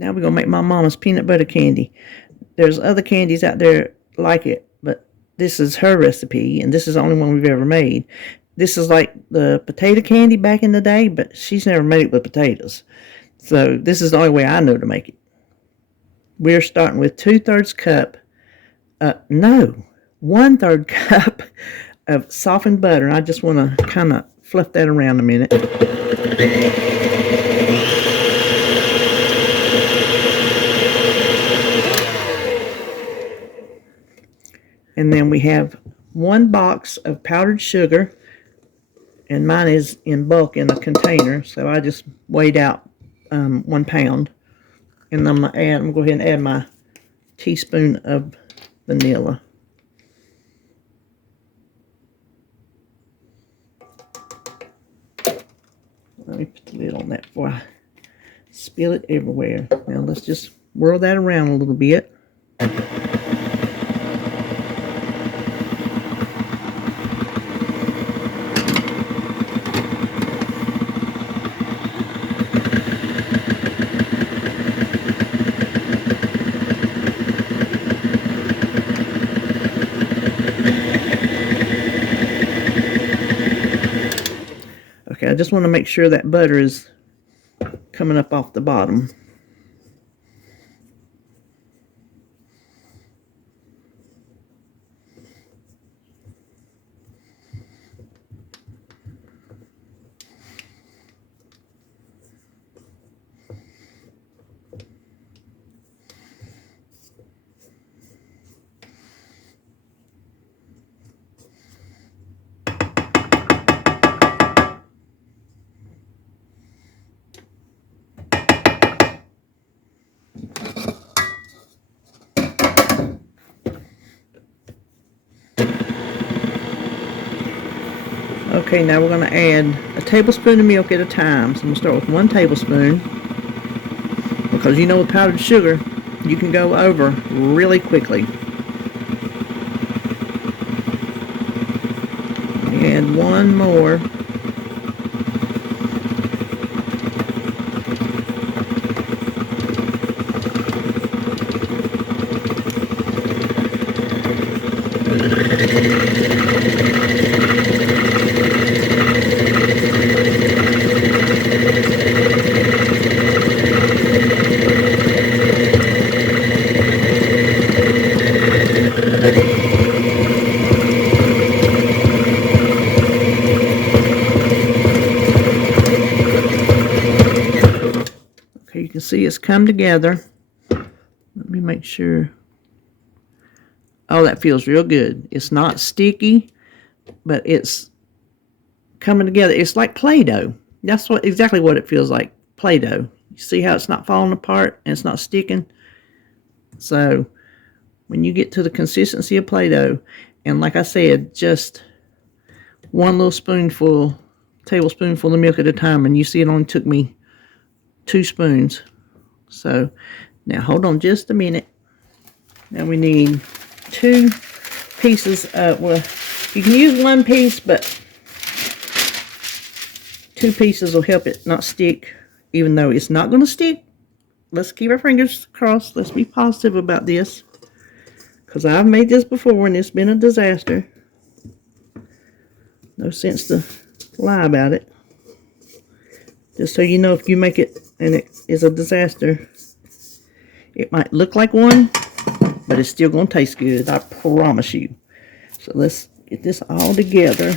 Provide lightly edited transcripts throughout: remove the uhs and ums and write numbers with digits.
Now we're going to make my mama's peanut butter candy. There's other candies out there like it, but this is her recipe, and this is the only one we've ever made. This is like the potato candy back in the day, but she's never made it with potatoes. So this is the only way I know to make it. We're starting with 2/3 cup, no, 1/3 cup of softened butter. And I just want to kind of fluff that around a minute. And then we have 1 box of powdered sugar, and mine is in bulk in a container, so I just weighed out 1 pound. And I'm going to go ahead and add my teaspoon of vanilla. Let me put the lid on that before I spill it everywhere. Now let's just whirl that around a little bit. Okay, I just want to make sure that butter is coming up off the bottom. Okay, now we're going to add a tablespoon of milk at a time. So I'm going to start with 1 tablespoon. Because you know with powdered sugar, you can go over really quickly. Add 1 more. Okay, you can see it's come together. Let me make sure. Oh, that feels real good. It's not sticky, but it's coming together. It's like Play-Doh. That's exactly what it feels like, Play-Doh. You see how it's not falling apart and it's not sticking? So when you get to the consistency of Play-Doh, and like I said, just 1 little tablespoonful of milk at a time, and you see it only took me 2 spoons. So now hold on just a minute. Now we need 2 pieces of, well, you can use 1 piece, but 2 pieces will help it not stick, even though it's not going to stick. Let's keep our fingers crossed. Let's be positive about this, because I've made this before and it's been a disaster. No sense to lie about it. Just so you know, if you make it and it is a disaster, it might look like one, but it's still going to taste good, I promise you. So let's get this all together.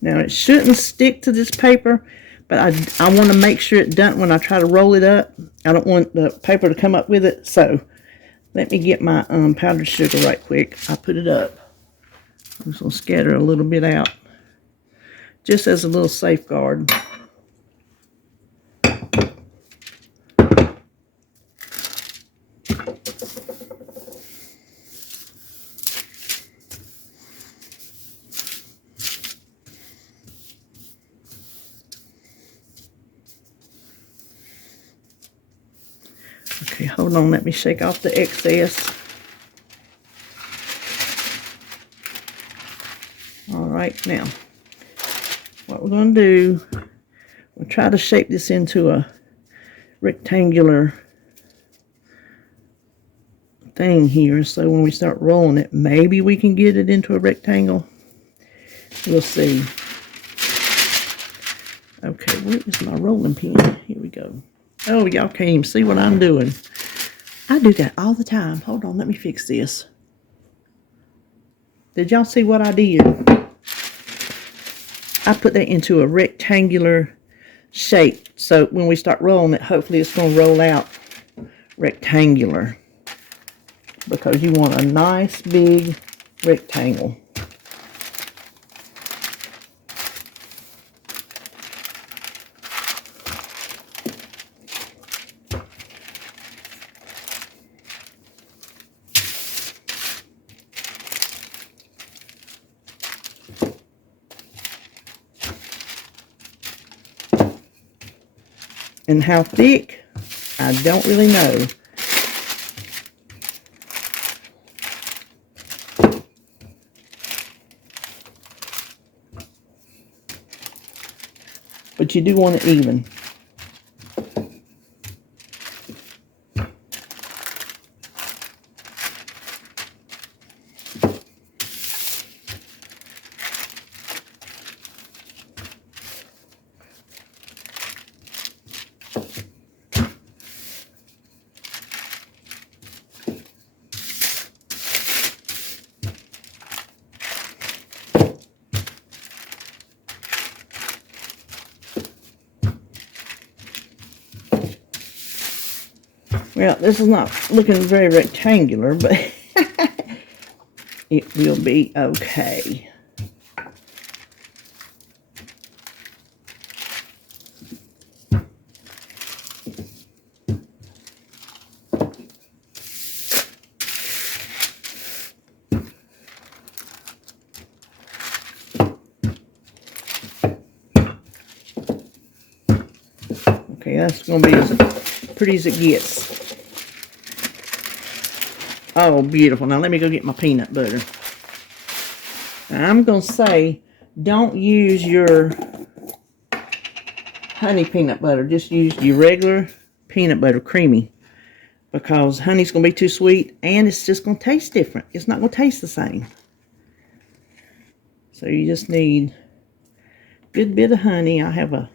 Now it shouldn't stick to this paper, but I want to make sure it doesn't when I try to roll it up. I don't want the paper to come up with it, so let me get my powdered sugar right quick. I put it up. I'm just going to scatter a little bit out, just as a little safeguard. Okay, hold on, let me shake off the excess. All right, now, what we're going to do, we'll try to shape this into a rectangular thing here, so when we start rolling it, maybe we can get it into a rectangle. We'll see. Okay, where is my rolling pin? Here we go. Oh, y'all can't even see what I'm doing. I do that all the time. Hold on, let me fix this. Did y'all see what I did? I put that into a rectangular shape, so when we start rolling it, hopefully it's going to roll out rectangular, because you want a nice big rectangle. And how thick, I don't really know. But you do want it even. Well, this is not looking very rectangular, but it will be okay. Okay, that's going to be as pretty as it gets. Oh, beautiful. Now let me go get my peanut butter. Now, I'm going to say, don't use your honey peanut butter. Just use your regular peanut butter, creamy. Because honey's going to be too sweet, and it's just going to taste different. It's not going to taste the same. So you just need a good bit of honey. I have a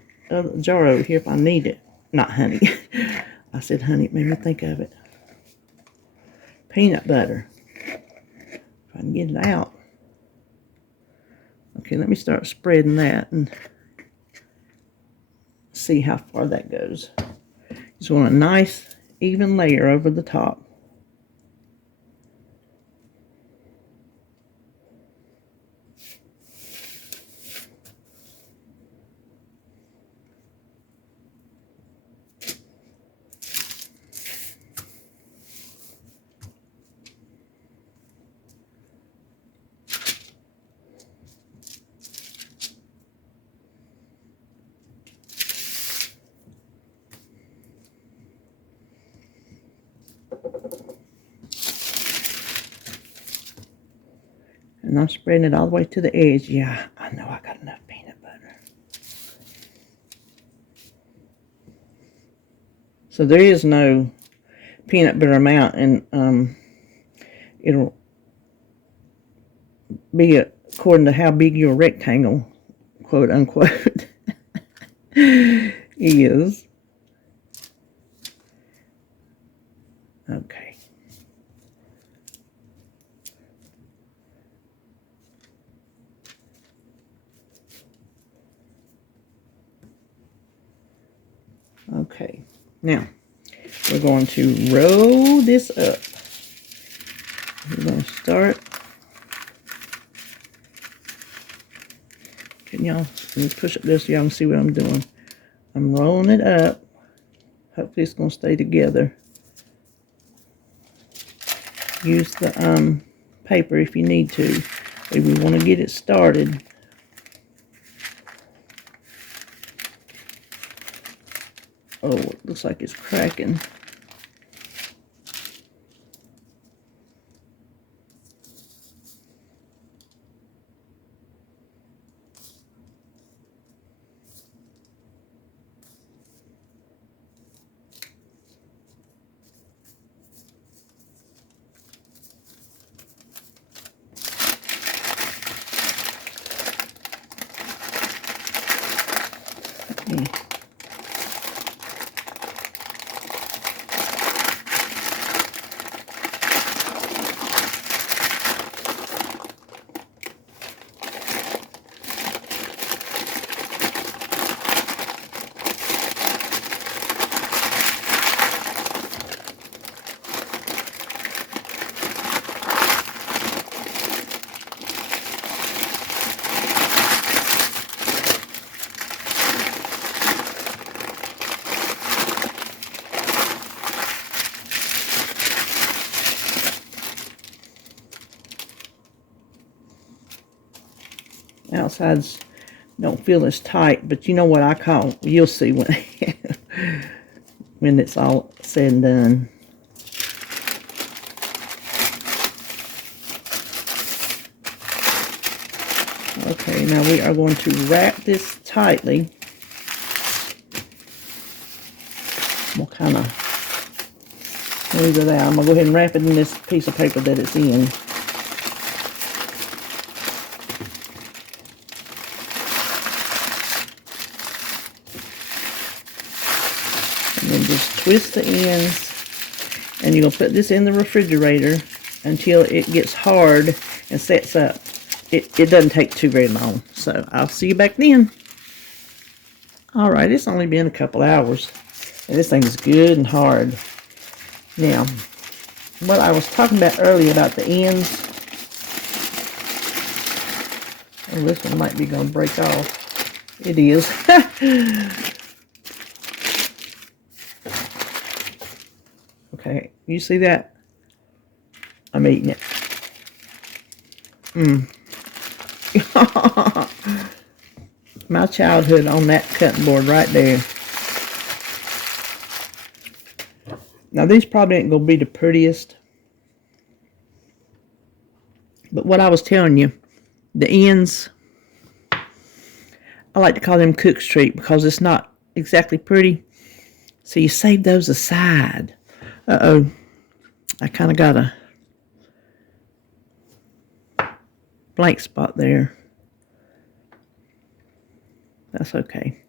jar over here if I need it. Not honey. I said honey, it made me think of it. Peanut butter. If I can get it out. Okay, let me start spreading that and see how far that goes. Just want a nice even layer over the top. And I'm spreading it all the way to the edge. Yeah, I know I got enough peanut butter. So there is no peanut butter amount, and it'll be according to how big your rectangle, quote unquote, is. Okay. Okay, now we're going to roll this up. We're going to start. Can y'all, let me push up this so y'all can see what I'm doing. I'm rolling it up. Hopefully it's going to stay together. Use the paper if you need to. If we want to get it started. Oh, it looks like it's cracking. Okay. Outsides don't feel as tight, but you know what I call, you'll see when when it's all said and done. Okay, now we are going to wrap this tightly. We'll kind of move it out. I'm going to go ahead and wrap it in this piece of paper that it's in. And then just twist the ends. And you're going to put this in the refrigerator until it gets hard and sets up. It doesn't take too very long. So I'll see you back then. Alright, it's only been a couple hours. And this thing is good and hard. Now, what I was talking about earlier about the ends. Oh, this one might be going to break off. It is. Okay, you see that? I'm eating it. My childhood on that cutting board right there. Now these probably ain't going to be the prettiest. But what I was telling you, the ends, I like to call them Cook's Treat because it's not exactly pretty. So you save those aside. Uh-oh. I kind of got a blank spot there. That's okay.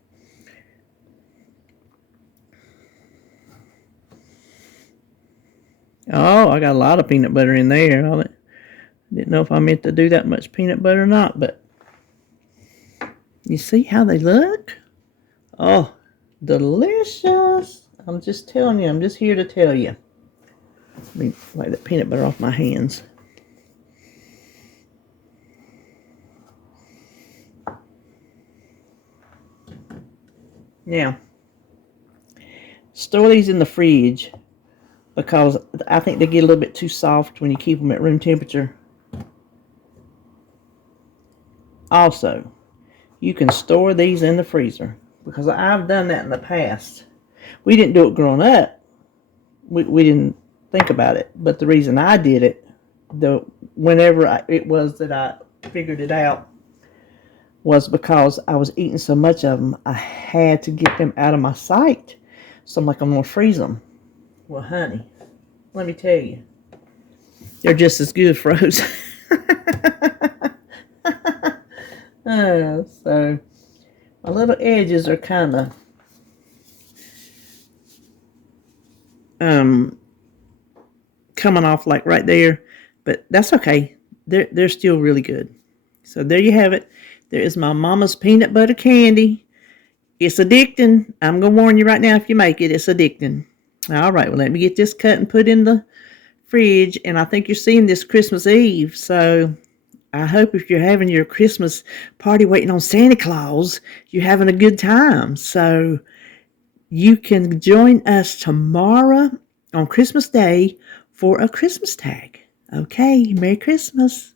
Oh, I got a lot of peanut butter in there. I didn't know if I meant to do that much peanut butter or not, but you see how they look? Oh, delicious. I'm just telling you. I'm just here to tell you. Let me wipe that peanut butter off my hands. Now, store these in the fridge because I think they get a little bit too soft when you keep them at room temperature. Also, you can store these in the freezer because I've done that in the past. We didn't do it growing up. We didn't think about it. But the reason I did it, whenever it was that I figured it out, was because I was eating so much of them, I had to get them out of my sight. So I'm like, I'm going to freeze them. Well, honey, let me tell you, they're just as good frozen. So my little edges are kind of coming off like right there, but that's okay. They're still really good. So there you have it. There is my mama's peanut butter candy. It's addicting. I'm going to warn you right now, if you make it, it's addicting. All right, well, let me get this cut and put in the fridge. And I think you're seeing this Christmas Eve. So I hope if you're having your Christmas party waiting on Santa Claus, you're having a good time. So you can join us tomorrow on Christmas Day for a Christmas tag. Okay, Merry Christmas.